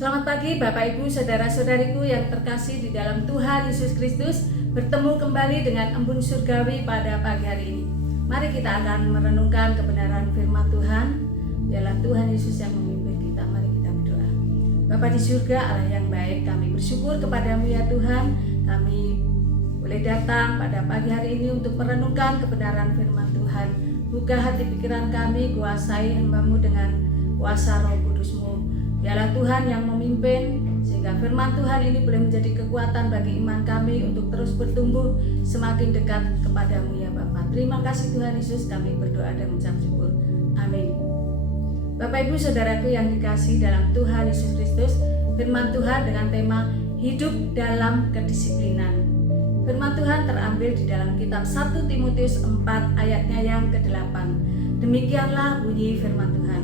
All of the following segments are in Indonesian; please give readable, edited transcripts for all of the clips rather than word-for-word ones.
Selamat pagi Bapak Ibu, saudara-saudariku yang terkasih di dalam Tuhan Yesus Kristus. Bertemu kembali dengan embun surgawi pada pagi hari ini. Mari kita akan merenungkan kebenaran firman Tuhan. Biarlah Tuhan Yesus yang memimpin kita. Mari kita berdoa. Bapa di surga, Allah yang baik, kami bersyukur kepadamu ya Tuhan. Kami boleh datang pada pagi hari ini untuk merenungkan kebenaran firman Tuhan. Buka hati pikiran kami, kuasai hamba-Mu dengan kuasa Roh Kudus-Mu. Biarlah Tuhan yang memimpin, sehingga firman Tuhan ini boleh menjadi kekuatan bagi iman kami untuk terus bertumbuh semakin dekat kepadamu ya Bapa. Terima kasih Tuhan Yesus, kami berdoa dan mengucap syukur. Amin. Bapak Ibu saudaraku yang dikasihi dalam Tuhan Yesus Kristus, firman Tuhan dengan tema hidup dalam kedisiplinan. Firman Tuhan terambil di dalam kitab 1 Timotius 4 ayatnya yang ke-8. Demikianlah bunyi firman Tuhan.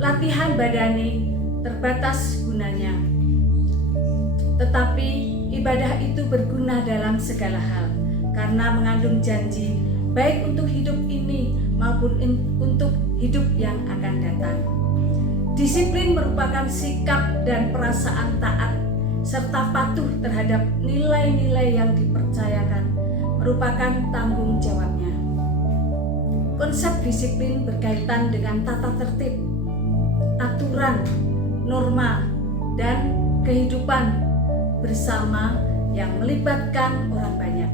Latihan badani terbatas gunanya, tetapi ibadah itu berguna dalam segala hal, karena mengandung janji baik untuk hidup ini maupun untuk hidup yang akan datang. Disiplin merupakan sikap dan perasaan taat serta patuh terhadap nilai-nilai yang dipercayakan, merupakan tanggung jawabnya. Konsep disiplin berkaitan dengan tata tertib, aturan, norma, dan kehidupan bersama yang melibatkan orang banyak.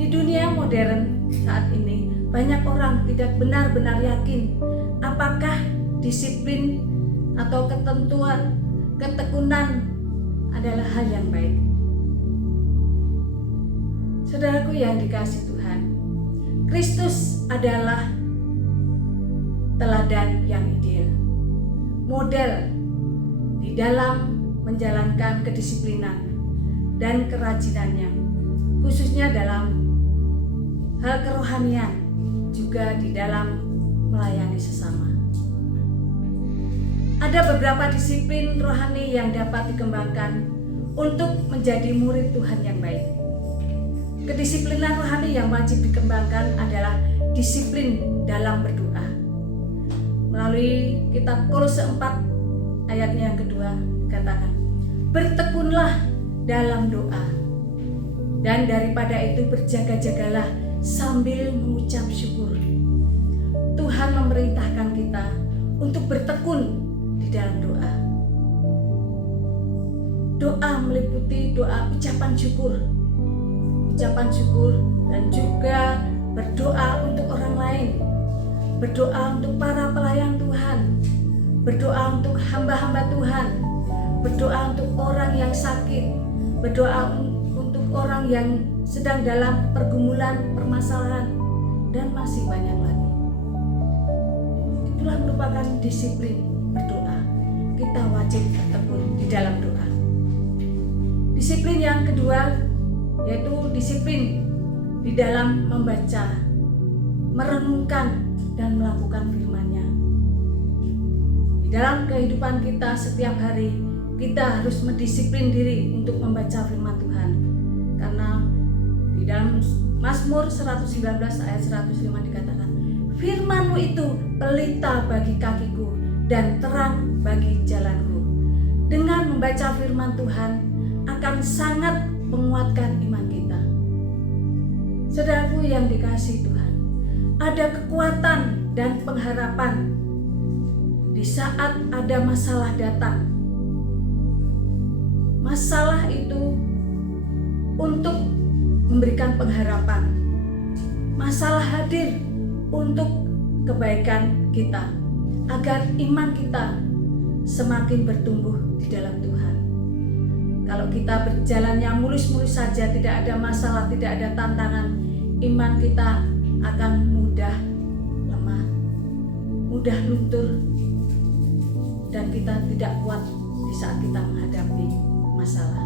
Di dunia modern saat ini, banyak orang tidak benar-benar yakin apakah disiplin atau ketekunan adalah hal yang baik. Saudaraku yang dikasihi Tuhan, Kristus adalah teladan yang ideal, model di dalam menjalankan kedisiplinan dan kerajinannya, khususnya dalam hal kerohanian, juga di dalam melayani sesama. Ada beberapa disiplin rohani yang dapat dikembangkan untuk menjadi murid Tuhan yang baik. Kedisiplinan rohani yang wajib dikembangkan adalah disiplin dalam berdoa. Melalui kitab Kolose 4 ayatnya yang kedua dikatakan, bertekunlah dalam doa, dan daripada itu berjaga-jagalah sambil mengucap syukur. Tuhan memerintahkan kita untuk bertekun di dalam doa. Doa meliputi doa ucapan syukur dan juga berdoa untuk orang lain, berdoa untuk para pelayan Tuhan, berdoa untuk hamba-hamba Tuhan, berdoa untuk orang yang sakit, berdoa untuk orang yang sedang dalam pergumulan, permasalahan, dan masih banyak lagi. Itulah merupakan disiplin berdoa. Kita wajib bertekun di dalam doa. Disiplin yang kedua yaitu disiplin di dalam membaca, merenungkan, dan melakukan firman-Nya. Di dalam kehidupan kita setiap hari, kita harus mendisiplin diri untuk membaca firman Tuhan. Karena di dalam Mazmur 119 ayat 105 dikatakan, firman-Mu itu pelita bagi kakiku dan terang bagi jalanku. Dengan membaca firman Tuhan akan sangat menguatkan iman kita. Saudaraku yang dikasihi Tuhan, ada kekuatan dan pengharapan di saat ada masalah datang. Masalah itu untuk memberikan pengharapan. Masalah hadir untuk kebaikan kita, agar iman kita semakin bertumbuh di dalam Tuhan. Kalau kita berjalannya mulus-mulus saja, tidak ada masalah, tidak ada tantangan, iman kita akan mudah lemah, mudah luntur, dan kita tidak kuat di saat kita menghadapi masalah.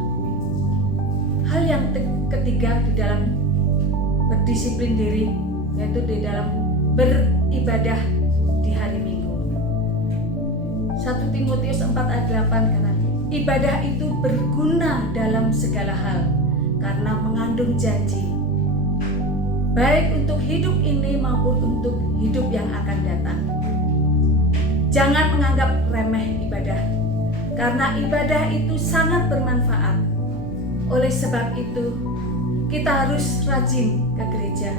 Hal yang ketiga di dalam berdisiplin diri, yaitu di dalam beribadah di hari Minggu. 1 Timotius 4 ayat 8 karena ibadah itu berguna dalam segala hal, karena mengandung janji baik untuk hidup ini maupun untuk hidup yang akan datang. Jangan menganggap remeh ibadah. karena ibadah itu sangat bermanfaat. Oleh sebab itu, kita harus rajin ke gereja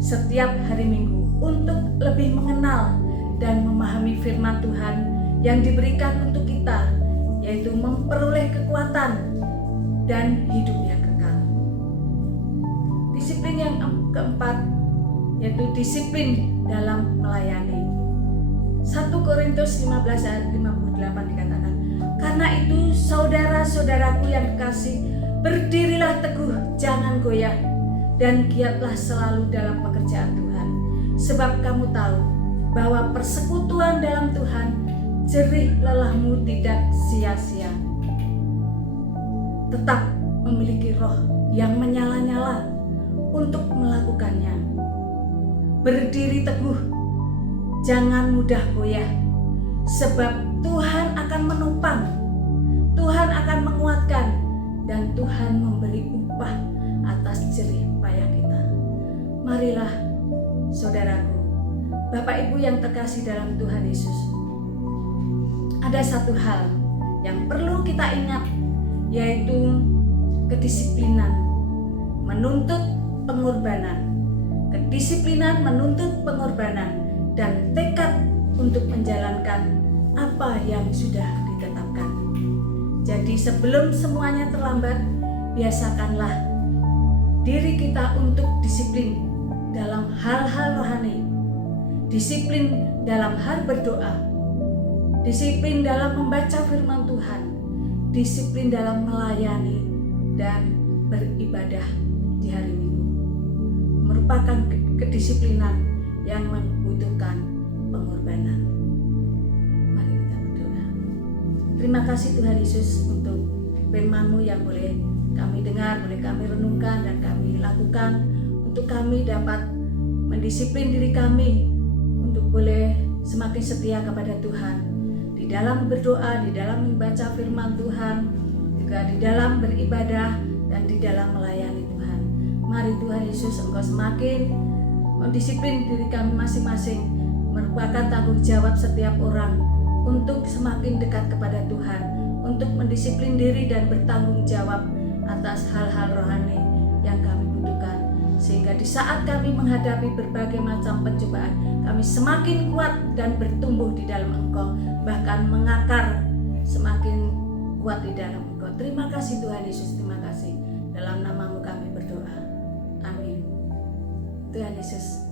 setiap hari Minggu untuk lebih mengenal dan memahami firman Tuhan yang diberikan untuk kita, yaitu memperoleh kekuatan dan hidup yang kekal. Disiplin yang keempat, yaitu disiplin dalam melayani. 1 Korintus 15 ayat 58 dikatakan, karena itu saudara-saudaraku yang kekasih, berdirilah teguh, jangan goyah, dan giatlah selalu dalam pekerjaan Tuhan. Sebab kamu tahu bahwa persekutuan dalam Tuhan, jerih lelahmu tidak sia-sia. Tetap memiliki roh yang menyala-nyala untuk melakukannya. Berdiri teguh, jangan mudah goyah, sebab Tuhan akan menopang, Tuhan akan menguatkan, dan Tuhan memberi upah atas jerih payah kita. Marilah saudaraku, Bapak Ibu yang terkasih dalam Tuhan Yesus, ada satu hal yang perlu kita ingat, yaitu kedisiplinan menuntut pengorbanan. Kedisiplinan menuntut pengorbanan dan tekad untuk menjalankan apa yang sudah ditetapkan. Jadi sebelum semuanya terlambat, biasakanlah diri kita untuk disiplin dalam hal-hal rohani, disiplin dalam hal berdoa, disiplin dalam membaca firman Tuhan, disiplin dalam melayani dan beribadah di hari Minggu. Merupakan kedisiplinan yang membutuhkan pengorbanan. Mari kita berdoa. Terima kasih Tuhan Yesus untuk firman-Mu yang boleh kami dengar, boleh kami renungkan dan kami lakukan, untuk kami dapat mendisiplin diri kami untuk boleh semakin setia kepada Tuhan di dalam berdoa, di dalam membaca firman Tuhan, juga di dalam beribadah dan di dalam melayani Tuhan. Mari Tuhan Yesus, Engkau semakin mendisiplin diri kami masing-masing, merupakan tanggung jawab setiap orang untuk semakin dekat kepada Tuhan, untuk mendisiplin diri dan bertanggung jawab atas hal-hal rohani yang kami butuhkan, sehingga di saat kami menghadapi berbagai macam pencobaan, kami semakin kuat dan bertumbuh di dalam Engkau, bahkan mengakar semakin kuat di dalam Engkau. Terima kasih Tuhan Yesus, terima kasih. Dalam nama-Mu kami berdoa. Amin. Tuhan Yesus